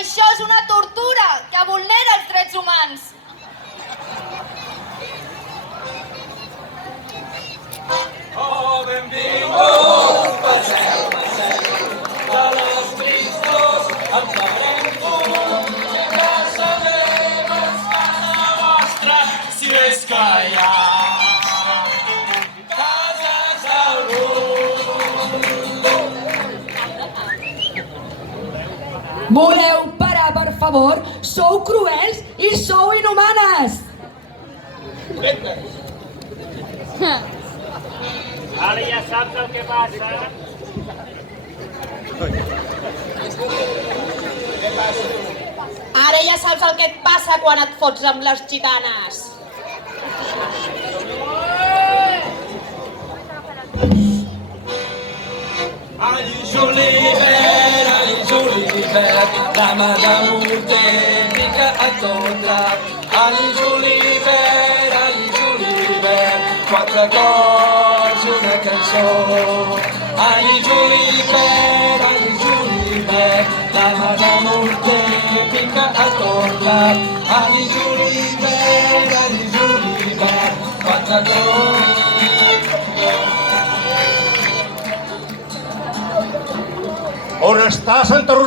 això és una tortura que vulnera els drets humans. Oh, benvinguts, passeu, de les tristos en farem fum, i a casa meva ens casa vostra, si és que hi ha cases d'algú. Voleu parar, per favor? Sou cruels i sou inhumanes! Ara ja saps el que passa. Ara ja saps el que et passa quan et fots amb les gitanes. Ali Julivert, dama de morter, pica a tot drap. Ali Julivert, quatre cors, una cançó. Ali Julivert, dama de morter, pica a tot drap. Ali Julivert, quatre cors. On està Santa Rosa?